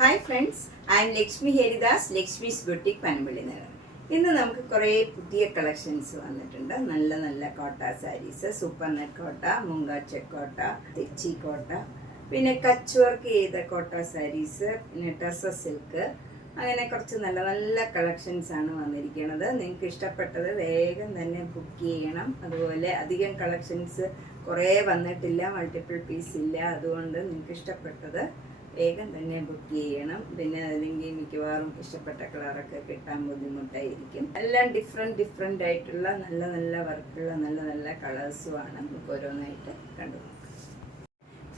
Hi friends, I M Lakshmi Haridas, Lakshmi's boutique Panampilly Nagar. ഇന്ന് നമുക്ക് കുറേ പുതിയ കളക്ഷൻസ് വന്നിട്ടുണ്ട്. നല്ല നല്ല കോട്ട സാരീസ്, സൂപ്പർ നെറ്റ് കോട്ട, മുങ്കാച്ചെക്ക് കോട്ട, തെച്ചി കോട്ട, പിന്നെ കച്ച് വർക്ക് ചെയ്ത കോട്ട സാരീസ്, പിന്നെ ടെർസർ സിൽക്ക്, അങ്ങനെ കുറച്ച് നല്ല നല്ല കളക്ഷൻസ് ആണ് വന്നിരിക്കുന്നത്. നിങ്ങൾക്ക് ഇഷ്ടപ്പെട്ടത് വേഗം തന്നെ ബുക്ക് ചെയ്യണം. അതുപോലെ അധികം കളക്ഷൻസ് കുറേ വന്നിട്ടില്ല, മൾട്ടിപ്പിൾ പീസ് ഇല്ല. അതുകൊണ്ട് നിങ്ങൾക്ക് ഇഷ്ടപ്പെട്ടത് വേഗം തന്നെ ബുക്ക് ചെയ്യണം. പിന്നെ അല്ലെങ്കിൽ മിക്കവാറും ഇഷ്ടപ്പെട്ട കളറൊക്കെ കിട്ടാൻ ബുദ്ധിമുട്ടായിരിക്കും. എല്ലാം ഡിഫറെൻ്റ് ആയിട്ടുള്ള നല്ല നല്ല വർക്കുള്ള നല്ല നല്ല കളേഴ്സുമാണ്. നമുക്ക് ഓരോന്നായിട്ട് കണ്ടുപോകാം.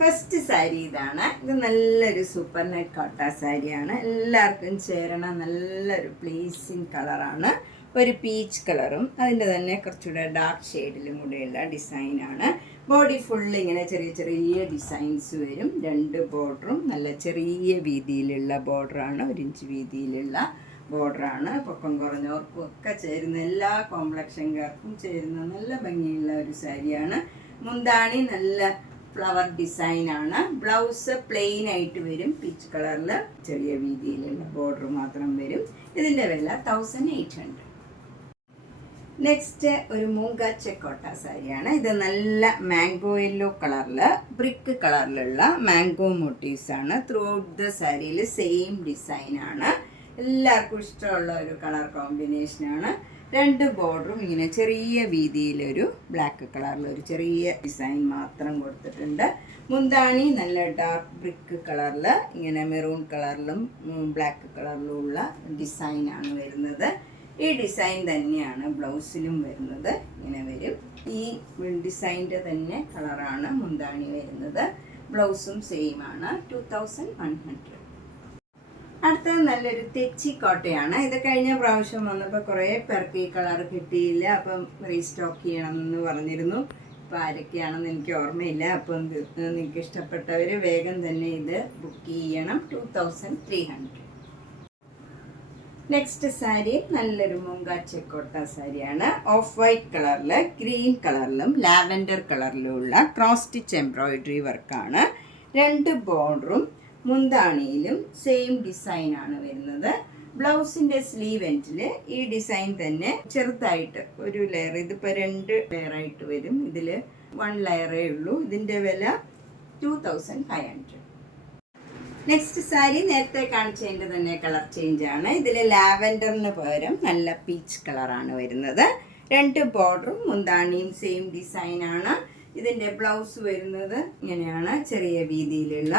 ഫസ്റ്റ് സാരി ഇതാണ്. ഇത് നല്ലൊരു സൂപ്പർ നെറ്റ് കോട്ട സാരിയാണ്. എല്ലാവർക്കും ചേരണ നല്ലൊരു പ്ലീസിങ് കളറാണ്. ഒരു പീച്ച് കളറും അതിൻ്റെ തന്നെ കുറച്ചുകൂടെ ഡാർക്ക് ഷെയ്ഡിലും കൂടെയുള്ള ഡിസൈനാണ്. ബോഡി ഫുള്ള് ഇങ്ങനെ ചെറിയ ചെറിയ ഡിസൈൻസ് വരും. രണ്ട് ബോർഡറും നല്ല ചെറിയ വീതിയിലുള്ള ബോർഡറാണ്, 1 ഇഞ്ച് വീതിയിലുള്ള ബോർഡറാണ്. പൊക്കം കുറഞ്ഞവർക്കും ഒക്കെ ചേരുന്ന, എല്ലാ കോംപ്ലക്ഷൻകാർക്കും ചേരുന്ന നല്ല ഭംഗിയുള്ള ഒരു സാരിയാണ്. മുന്താണി നല്ല ഫ്ലവർ ഡിസൈനാണ്. ബ്ലൗസ് പ്ലെയിൻ ആയിട്ട് വരും, പീച്ച് കളറിൽ ചെറിയ വീതിയിലുള്ള ബോർഡർ മാത്രം വരും. ഇതിൻ്റെ വില 1800. നെക്സ്റ്റ് ഒരു മൂങ്കാച്ചെക്ക് കോട്ട സാരിയാണ്. ഇത് നല്ല മാംഗോ യെല്ലോ കളറിൽ ബ്രിക്ക് കളറിലുള്ള മാംഗോ മോട്ടീവ്സ് ആണ്. ത്രൂ ഔട്ട് ദ സാരിയിൽ സെയിം ഡിസൈനാണ്. എല്ലാവർക്കും ഇഷ്ടമുള്ള ഒരു കളർ കോമ്പിനേഷനാണ്. രണ്ട് ബോർഡറും ഇങ്ങനെ ചെറിയ വീതിയിലൊരു ബ്ലാക്ക് കളറിൽ ഒരു ചെറിയ ഡിസൈൻ മാത്രം കൊടുത്തിട്ടുണ്ട്. മുന്താണി നല്ല ഡാർക്ക് ബ്രിക്ക് കളറിൽ ഇങ്ങനെ മെറൂൺ കളറിലും ബ്ലാക്ക് കളറിലും ഉള്ള ഡിസൈനാണ് വരുന്നത്. ഈ ഡിസൈൻ തന്നെയാണ് ബ്ലൗസിലും വരുന്നത്. ഇങ്ങനെ വരും. ഈ ഡിസൈൻ്റെ തന്നെ കളറാണ് മുന്താണി വരുന്നത്. ബ്ലൗസും സെയിം ആണ്. 2100. അടുത്തത് നല്ലൊരു തെച്ചി കോട്ടയാണ്. ഇത് കഴിഞ്ഞ പ്രാവശ്യം വന്നപ്പോൾ കുറേ പേർക്ക് ഈ കളർ കിട്ടിയില്ല, അപ്പം റീസ്റ്റോക്ക് ചെയ്യണം എന്ന് പറഞ്ഞിരുന്നു. ഇപ്പം ആരൊക്കെയാണെന്ന് എനിക്ക് ഓർമ്മയില്ല. അപ്പം നിങ്ങൾക്ക് ഇഷ്ടപ്പെട്ടവർ വേഗം തന്നെ ഇത് ബുക്ക് ചെയ്യണം. 2300. നെക്സ്റ്റ് സാരി നല്ലൊരു മൂങ്കാച്ചെക്ക് കോട്ട സാരിയാണ്. ഓഫ് വൈറ്റ് കളറിൽ ഗ്രീൻ കളറിലും ലാവൻഡർ കളറിലുമുള്ള ക്രോസ് സ്റ്റിച്ച് എംബ്രോയിഡറി വർക്കാണ്. രണ്ട് ബോർഡറും മുന്താണിയിലും സെയിം ഡിസൈനാണ് വരുന്നത്. ബ്ലൗസിൻ്റെ സ്ലീവ് എൻഡിൽ ഈ ഡിസൈൻ തന്നെ ചെറുതായിട്ട് ഒരു ലെയർ, ഇതിപ്പോൾ 2 ലെയറായിട്ട് വരും. ഇതിൽ 1 ലെയറേ ഉള്ളൂ. ഇതിൻ്റെ വില 2500. നെക്സ്റ്റ് സാരി നേരത്തെ കാണിച്ചതിൻ്റെ തന്നെ കളർ ചേഞ്ച് ആണ്. ഇതിൽ ലാവൻഡറിന് പകരം നല്ല പീച്ച് കളറാണ് വരുന്നത്. രണ്ട് ബോർഡറും മുന്താണിയും സെയിം ഡിസൈനാണ്. ഇതിൻ്റെ ബ്ലൗസ് വരുന്നത് ഇങ്ങനെയാണ്, ചെറിയ വീതിയിലുള്ള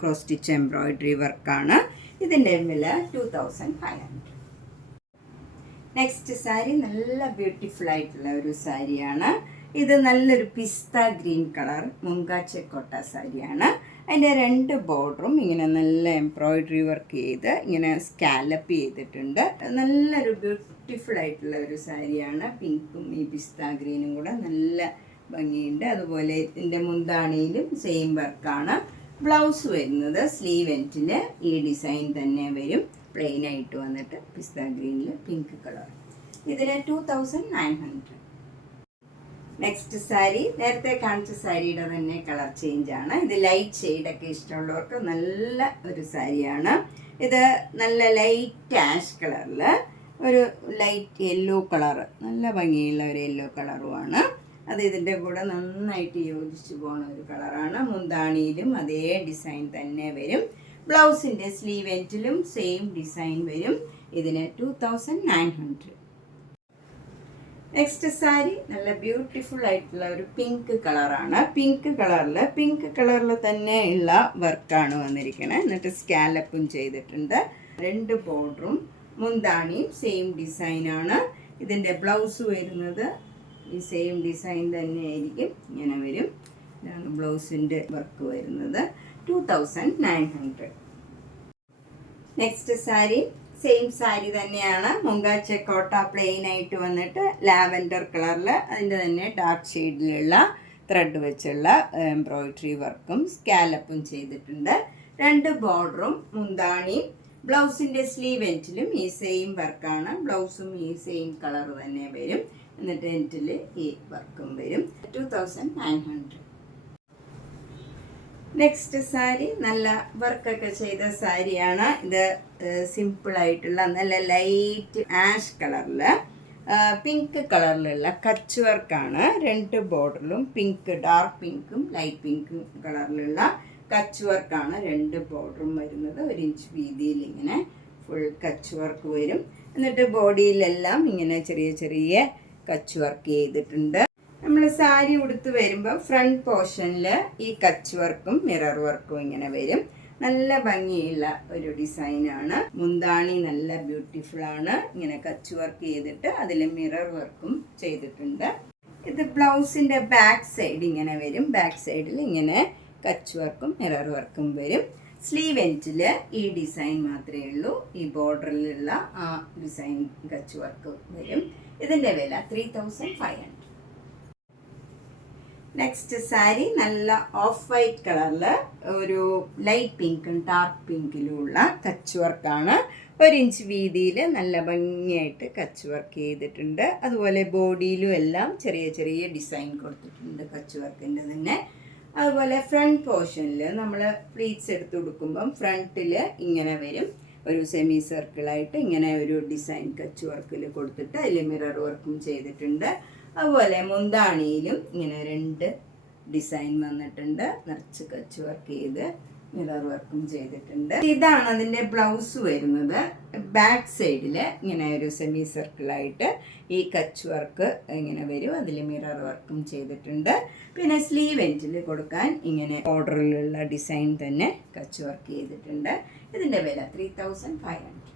ക്രോസ് സ്റ്റിച്ച് എംബ്രോയിഡറി വർക്കാണ്. ഇതിൻ്റെ വില 2500. നെക്സ്റ്റ് സാരി നല്ല ബ്യൂട്ടിഫുൾ ആയിട്ടുള്ള ഒരു സാരിയാണ്. ഇത് നല്ലൊരു പിസ്ത ഗ്രീൻ കളർ മുങ്കാച്ചെക്ക് കോട്ട സാരിയാണ്. അതിൻ്റെ രണ്ട് ബോർഡറും ഇങ്ങനെ നല്ല എംബ്രോയിഡറി വർക്ക് ചെയ്ത് ഇങ്ങനെ സ്കാലപ്പ് ചെയ്തിട്ടുണ്ട്. നല്ലൊരു ബ്യൂട്ടിഫുൾ ആയിട്ടുള്ള ഒരു സാരിയാണ്. പിങ്കും ഈ പിസ്ത ഗ്രീനും കൂടെ നല്ല ഭംഗിയുണ്ട്. അതുപോലെ ഇതിൻ്റെ മുന്താണിയിലും സെയിം വർക്കാണ്. ബ്ലൗസ് വരുന്നത് സ്ലീവ് എൻഡിൽ ഈ ഡിസൈൻ തന്നെ വരും. പ്ലെയിൻ ആയിട്ട് വന്നിട്ട് പിസ്ത ഗ്രീനിൽ പിങ്ക് കളർ. ഇതിന് 2900. നെക്സ്റ്റ് സാരി നേരത്തെ കാണിച്ച സാരിയുടെ തന്നെ കളർ ചേഞ്ച് ആണ്. ഇത് ലൈറ്റ് ഷെയ്ഡൊക്കെ ഇഷ്ടമുള്ളവർക്ക് നല്ല ഒരു സാരിയാണ്. ഇത് നല്ല ലൈറ്റ് ആഷ് കളറിൽ ഒരു ലൈറ്റ് യെല്ലോ കളറ്, നല്ല ഭംഗിയുള്ള ഒരു യെല്ലോ കളറുമാണ്. അത് ഇതിൻ്റെ കൂടെ നന്നായിട്ട് യോജിച്ച് പോകുന്ന ഒരു കളറാണ്. മുന്താണിയിലും അതേ ഡിസൈൻ തന്നെ വരും. ബ്ലൗസിൻ്റെ സ്ലീവ് എൻഡിലും സെയിം ഡിസൈൻ വരും. ഇതിന് 2900. നെക്സ്റ്റ് സാരി നല്ല ബ്യൂട്ടിഫുൾ ആയിട്ടുള്ള ഒരു പിങ്ക് കളറാണ്. പിങ്ക് കളറിൽ തന്നെ ഉള്ള വർക്കാണ് വന്നിരിക്കുന്നത്. എന്നിട്ട് സ്കാലപ്പും ചെയ്തിട്ടുണ്ട്. രണ്ട് ബോർഡറും മുന്താണിയും സെയിം ഡിസൈനാണ്. ഇതിൻ്റെ ബ്ലൗസ് വരുന്നത് ഈ സെയിം ഡിസൈൻ തന്നെ ആയിരിക്കും. ഇങ്ങനെ വരും. ഇതാണ് ബ്ലൗസിൻ്റെ വർക്ക് വരുന്നത്. 2900. നെക്സ്റ്റ് സാരി സെയിം സാരി തന്നെയാണ്. മുങ്കാച്ചെക്ക് കോട്ട പ്ലെയിൻ ആയിട്ട് വന്നിട്ട് ലാവൻഡർ കളറിൽ അതിൻ്റെ തന്നെ ഡാർക്ക് ഷെയ്ഡിലുള്ള ത്രെഡ് വെച്ചുള്ള എംബ്രോയിഡറി വർക്കും സ്കാലപ്പും ചെയ്തിട്ടുണ്ട്. രണ്ട് ബോർഡറും മുന്താണിയും ബ്ലൗസിൻ്റെ സ്ലീവ് എൻഡിലും ഈ സെയിം വർക്കാണ്. ബ്ലൗസും ഈ സെയിം കളർ തന്നെ വരും. എന്നിട്ട് എൻഡിൽ ഈ വർക്കും വരും. 2900. നെക്സ്റ്റ് സാരി നല്ല വർക്കൊക്കെ ചെയ്ത സാരിയാണ് ഇത്. സിമ്പിളായിട്ടുള്ള നല്ല ലൈറ്റ് ആഷ് കളറിൽ പിങ്ക് കളറിലുള്ള കച്ച് വർക്കാണ്. 2 ബോർഡറിലും പിങ്ക്, ഡാർക്ക് പിങ്കും ലൈറ്റ് പിങ്കും കളറിലുള്ള കച്ച് വർക്കാണ് 2 ബോർഡറും വരുന്നത്. 1 ഇഞ്ച് വീതിയിൽ ഇങ്ങനെ ഫുൾ കച്ച് വർക്ക് വരും. എന്നിട്ട് ബോഡിയിലെല്ലാം ഇങ്ങനെ ചെറിയ ചെറിയ കച്ച് വർക്ക് ചെയ്തിട്ടുണ്ട്. നമ്മൾ സാരി ഉടുത്ത് വരുമ്പോൾ ഫ്രണ്ട് പോർഷനിൽ ഈ കച്ച് വർക്കും മിറർ വർക്കും ഇങ്ങനെ വരും. നല്ല ഭംഗിയുള്ള ഒരു ഡിസൈനാണ്. മുന്താണി നല്ല ബ്യൂട്ടിഫുൾ ആണ്. ഇങ്ങനെ കച്ച് വർക്ക് ചെയ്തിട്ട് അതിൽ മിറർ വർക്കും ചെയ്തിട്ടുണ്ട്. ഇത് ബ്ലൗസിൻ്റെ ബാക്ക് സൈഡ് ഇങ്ങനെ വരും. ബാക്ക് സൈഡിൽ ഇങ്ങനെ കച്ച് വർക്കും മിറർ വർക്കും വരും. സ്ലീവ് എൻഡിൽ ഈ ഡിസൈൻ മാത്രമേ ഉള്ളൂ. ഈ ബോർഡറിലുള്ള ആ ഡിസൈൻ കച്ച് വർക്ക് വരും. ഇതിൻ്റെ വില 3500. നെക്സ്റ്റ് സാരി നല്ല ഓഫ് വൈറ്റ് കളറിൽ ഒരു ലൈറ്റ് പിങ്കും ഡാർക്ക് പിങ്കിലുമുള്ള കച്ച് വർക്കാണ്. 1 ഇഞ്ച് വീതിയിൽ നല്ല ഭംഗിയായിട്ട് കച്ച് വർക്ക് ചെയ്തിട്ടുണ്ട്. അതുപോലെ ബോഡിയിലും എല്ലാം ചെറിയ ചെറിയ ഡിസൈൻ കൊടുത്തിട്ടുണ്ട് കച്ച് വർക്കിൻ്റെ തന്നെ. അതുപോലെ ഫ്രണ്ട് പോർഷനിൽ നമ്മൾ പ്ലീറ്റ്സ് എടുത്ത് കൊടുക്കുമ്പം ഫ്രണ്ടിൽ ഇങ്ങനെ വരും. ഒരു സെമി സർക്കിളായിട്ട് ഇങ്ങനെ ഒരു ഡിസൈൻ കച്ച് വർക്കിൽ കൊടുത്തിട്ട് അതിൽ മിറർ വർക്കും ചെയ്തിട്ടുണ്ട്. അതുപോലെ മുന്താണിയിലും ഇങ്ങനെ 2 ഡിസൈൻ വന്നിട്ടുണ്ട്. നിറച്ച് കച്ച് വർക്ക് ചെയ്ത് മിറർ വർക്കും ചെയ്തിട്ടുണ്ട്. ഇതാണ് അതിൻ്റെ ബ്ലൗസ് വരുന്നത്. ബാക്ക് സൈഡിൽ ഇങ്ങനെ ഒരു സെമി സർക്കിളായിട്ട് ഈ കച്ച് വർക്ക് ഇങ്ങനെ വരും. അതിൽ മിറർ വർക്കും ചെയ്തിട്ടുണ്ട്. പിന്നെ സ്ലീവ് എൻഡിൽ കൊടുക്കാൻ ഇങ്ങനെ ഓർഡറിലുള്ള ഡിസൈൻ തന്നെ കച്ച് വർക്ക് ചെയ്തിട്ടുണ്ട്. ഇതിൻ്റെ വില 3500.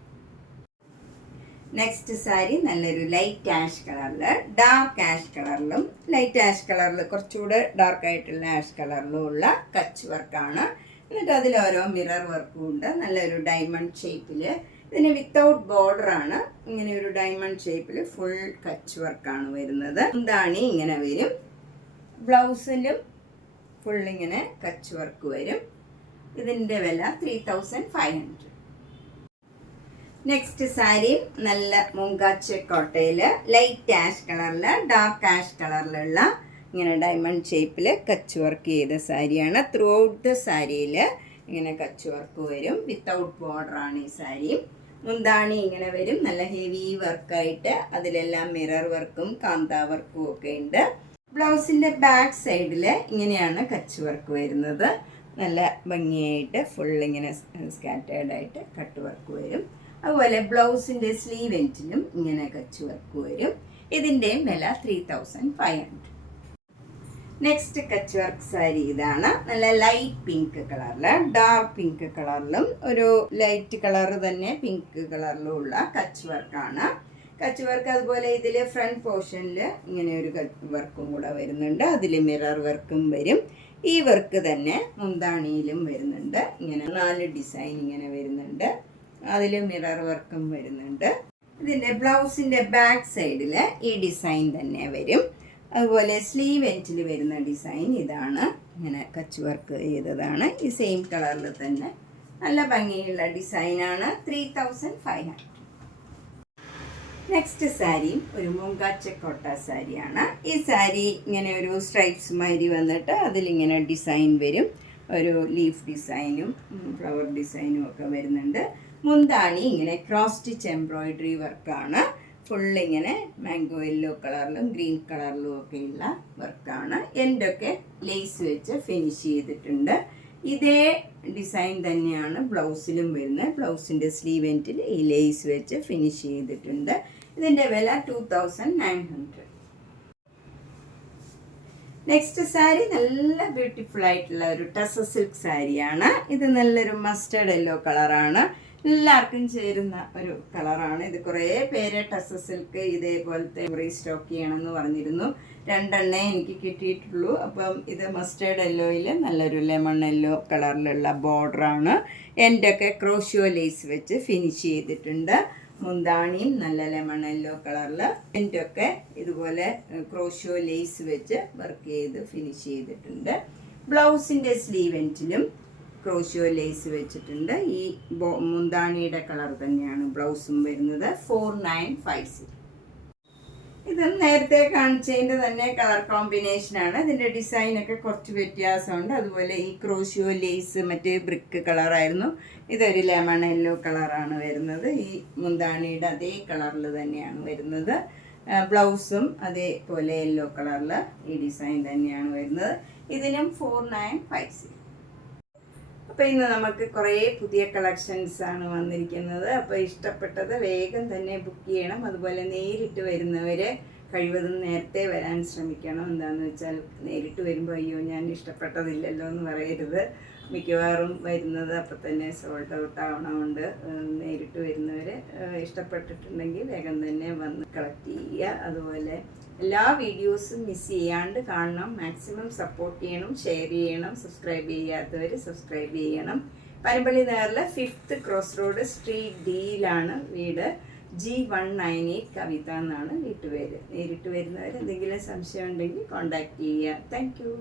നെക്സ്റ്റ് സാരി നല്ലൊരു ലൈറ്റ് ആഷ് കളറിൽ ഡാർക്ക് ആഷ് കളറിലും ലൈറ്റ് ആഷ് കളറിൽ കുറച്ചുകൂടെ ഡാർക്കായിട്ടുള്ള ആഷ് കളറിലും ഉള്ള കച്ച് വർക്കാണ്. എന്നിട്ട് അതിൽ ഓരോ മിറർ വർക്കും ഉണ്ട്. നല്ലൊരു ഡയമണ്ട് ഷേപ്പിൽ. ഇതിന് വിത്തൗട്ട് ബോർഡറാണ്. ഇങ്ങനെ ഒരു ഡയമണ്ട് ഷേപ്പിൽ ഫുൾ കച്ച് വർക്കാണ് വരുന്നത്. മുന്താണി ഇങ്ങനെ വരും. ബ്ലൗസിലും ഫുൾ ഇങ്ങനെ കച്ച് വർക്ക് വരും. ഇതിൻ്റെ വില 3500. നെക്സ്റ്റ് സാരി നല്ല മൂങ്കാച്ച കോട്ടയിൽ ലൈറ്റ് ആഷ് കളറിൽ ഡാർക്ക് ആഷ് കളറിലുള്ള ഇങ്ങനെ ഡയമണ്ട് ഷേപ്പിൽ കച്ച് വർക്ക് ചെയ്ത സാരിയാണ്. ത്രൂ ഔട്ട് ദ സാരിയിൽ ഇങ്ങനെ കച്ച് വർക്ക് വരും. വിത്തൗട്ട് ബോർഡറാണ് ഈ സാരി. മുന്താണി ഇങ്ങനെ വരും. നല്ല ഹെവി വർക്കായിട്ട് അതിലെല്ലാം മിറർ വർക്കും കാന്ത വർക്കും ഒക്കെ ഉണ്ട്. ബ്ലൗസിൻ്റെ ബാക്ക് സൈഡിൽ ഇങ്ങനെയാണ് കച്ച് വർക്ക് വരുന്നത്. നല്ല ഭംഗിയായിട്ട് ഫുൾ ഇങ്ങനെ സ്കാറ്റേർഡായിട്ട് കട്ട് വർക്ക് വരും. അതുപോലെ ബ്ലൗസിൻ്റെ സ്ലീവ് എൻഡിലും ഇങ്ങനെ കച്ച് വർക്ക് വരും. ഇതിൻ്റെയും വില 3500. നെക്സ്റ്റ് കച്ച് വർക്ക് സാരി ഇതാണ്. നല്ല ലൈറ്റ് പിങ്ക് കളറിൽ ഡാർക്ക് പിങ്ക് കളറിലും ഒരു ലൈറ്റ് കളർ തന്നെ പിങ്ക് കളറിലും ഉള്ള കച്ച് വർക്കാണ്. കച്ച് വർക്ക് അതുപോലെ ഇതിൽ ഫ്രണ്ട് പോർഷനിൽ ഇങ്ങനെ ഒരു വർക്കും കൂടെ വരുന്നുണ്ട്. അതിൽ മിറർ വർക്കും വരും. ഈ വർക്ക് തന്നെ മുന്താണിയിലും വരുന്നുണ്ട്. ഇങ്ങനെ 4 ഡിസൈൻ ഇങ്ങനെ വരുന്നുണ്ട്. അതിൽ മിറർ വർക്കും വരുന്നുണ്ട്. ഇതിൻ്റെ ബ്ലൗസിൻ്റെ ബാക്ക് സൈഡിൽ ഈ ഡിസൈൻ തന്നെ വരും. അതുപോലെ സ്ലീവ് എൻഡിൽ വരുന്ന ഡിസൈൻ ഇതാണ്. ഇങ്ങനെ കച്ച് വർക്ക് ചെയ്തതാണ്. ഈ സെയിം കളറിൽ തന്നെ നല്ല ഭംഗിയുള്ള ഡിസൈനാണ്. 3500. നെക്സ്റ്റ് സാരിയും ഒരു മൂങ്കാച്ച കോട്ട സാരിയാണ്. ഈ സാരി ഇങ്ങനെ ഒരു സ്ട്രൈപ്സ് മാതിരി വന്നിട്ട് അതിലിങ്ങനെ ഡിസൈൻ വരും. ഒരു ലീഫ് ഡിസൈനും ഫ്ലവർ ഡിസൈനും ഒക്കെ വരുന്നുണ്ട്. മുന്താണി ഇങ്ങനെ ക്രോസ് സ്റ്റിച്ച് എംബ്രോയിഡറി വർക്കാണ്. ഫുള്ളിങ്ങനെ മാംഗോ യെല്ലോ കളറിലും ഗ്രീൻ കളറിലും ഒക്കെയുള്ള വർക്കാണ്. എൻഡൊക്കെ ലേസ് വെച്ച് ഫിനിഷ് ചെയ്തിട്ടുണ്ട്. ഇതേ ഡിസൈൻ തന്നെയാണ് ബ്ലൗസിലും വരുന്നത്. ബ്ലൗസിൻ്റെ സ്ലീവ് എൻഡിൽ ഈ ലേസ് വെച്ച് ഫിനിഷ് ചെയ്തിട്ടുണ്ട്. ഇതിൻ്റെ വില 2900. നെക്സ്റ്റ് സാരി നല്ല ബ്യൂട്ടിഫുൾ ആയിട്ടുള്ള ഒരു ടസർ സിൽക്ക് സാരിയാണ്. ഇത് നല്ലൊരു മസ്റ്റേർഡ് യെല്ലോ കളറാണ്. എല്ലാവർക്കും ചേരുന്ന ഒരു കളറാണ്. ഇത് കുറേ പേര് ടസർ സിൽക്ക് ഇതേപോലത്തെ റീസ്റ്റോക്ക് ചെയ്യണമെന്ന് പറഞ്ഞിരുന്നു. 2 എണ്ണേ എനിക്ക് കിട്ടിയിട്ടുള്ളൂ. അപ്പം ഇത് മസ്റ്റേർഡ് യെല്ലോയിൽ നല്ലൊരു ലെമൺ യെല്ലോ കളറിലുള്ള ബോർഡറാണ്. എൻ്റെയൊക്കെ ക്രോഷ്യോ ലേസ് വെച്ച് ഫിനിഷ് ചെയ്തിട്ടുണ്ട്. മുന്താണിയും നല്ല ലെമൺ യെല്ലോ കളറിൽ എൻ്റെയൊക്കെ ഇതുപോലെ ക്രോഷ്യോ ലേസ് വെച്ച് വർക്ക് ചെയ്ത് ഫിനിഷ് ചെയ്തിട്ടുണ്ട്. ബ്ലൗസിൻ്റെ സ്ലീവ് എൻഡിലും ക്രോഷ്യോ ലേസ് വെച്ചിട്ടുണ്ട്. ഈ മുന്താണിയുടെ കളർ തന്നെയാണ് ബ്ലൗസും വരുന്നത്. 4950. ഇത് നേരത്തെ കാണിച്ചതിൻ്റെ തന്നെ കളർ കോമ്പിനേഷനാണ്. ഇതിൻ്റെ ഡിസൈനൊക്കെ കുറച്ച് വ്യത്യാസമുണ്ട്. അതുപോലെ ഈ ക്രോഷ്യോ ലേസ് മറ്റേ ബ്രിക്ക് കളറായിരുന്നു. ഇതൊരു ലെമൺ യെല്ലോ കളറാണ് വരുന്നത്. ഈ മുന്താണിയുടെ അതേ കളറിൽ തന്നെയാണ് വരുന്നത്. ബ്ലൗസും അതേപോലെ യെല്ലോ കളറിൽ ഈ ഡിസൈൻ തന്നെയാണ് വരുന്നത്. ഇതിനും 4950. അപ്പോൾ ഇന്ന് നമുക്ക് കുറേ പുതിയ കളക്ഷൻസ് ആണ് വന്നിരിക്കുന്നത്. അപ്പോൾ ഇഷ്ടപ്പെട്ടത് വേഗം തന്നെ ബുക്ക് ചെയ്യണം. അതുപോലെ നേരിട്ട് വരുന്നവർ കഴിവതും നേരത്തെ വരാൻ ശ്രമിക്കണം. എന്താണെന്ന് വെച്ചാൽ നേരിട്ട് വരുമ്പോൾ അയ്യോ ഞാൻ ഇഷ്ടപ്പെട്ടതില്ലല്ലോ എന്ന് പറയരുത്. മിക്കവാറും വരുന്നത് അപ്പം തന്നെ സോൾഡ് ഔട്ട് ആവണമുണ്ട്. നേരിട്ട് വരുന്നവർ ഇഷ്ടപ്പെട്ടിട്ടുണ്ടെങ്കിൽ വേഗം തന്നെ വന്ന് കളക്ട് ചെയ്യുക. അതുപോലെ എല്ലാ വീഡിയോസും മിസ് ചെയ്യാണ്ട് കാണണം. മാക്സിമം സപ്പോർട്ട് ചെയ്യണം, ഷെയർ ചെയ്യണം. സബ്സ്ക്രൈബ് ചെയ്യാത്തവർ സബ്സ്ക്രൈബ് ചെയ്യണം. പനമ്പള്ളി നഗറിലെ 5th ക്രോസ് റോഡ് സ്ട്രീറ്റ് ഡിയിലാണ് വീട്. G198 കവിത എന്നാണ് വീട്ടുപേര്. നേരിട്ട് വരുന്നവർ എന്തെങ്കിലും സംശയം ഉണ്ടെങ്കിൽ കോൺടാക്ട് ചെയ്യുക. Thank you.